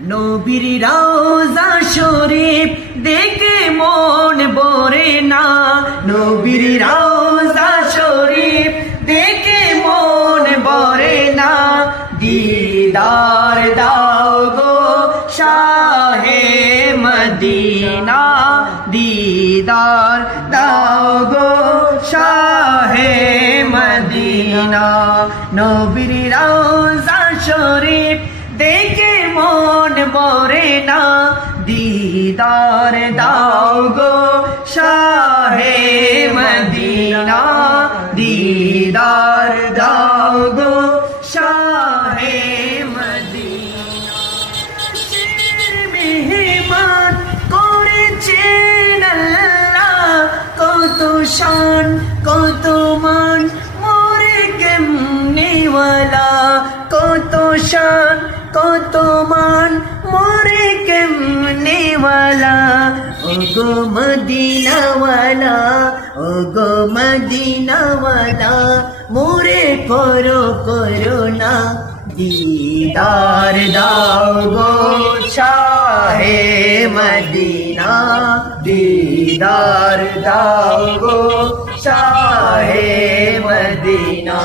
নবীর রওজা শরীফ দেখে মন ভরে না, নবীর রওজা শরীফ দেখে মন ভরে না, দিদার দাও গো শাহে মদিনা, দিদার দাও গো শাহে মদিনা। নবীর রওজা শরীফ দেখে মন ভরে না, দিদার দাও গো শাহে মদিনা, দিদার দাও গো শাহে মদিনা। মেহমান করেছেন আল্লাহ, কত শান কত মান মোরে কেমনে ওয়ালা, কত শান কত মান মোরে কেমনে ওয়ালা। ওগো মদিনা ওয়ালা, ওগো মদিনা ওয়ালা, মোরে করো করুণা, দিদার দাও গো শাহে মদিনা, দিদার দাও গো শাহে মদিনা।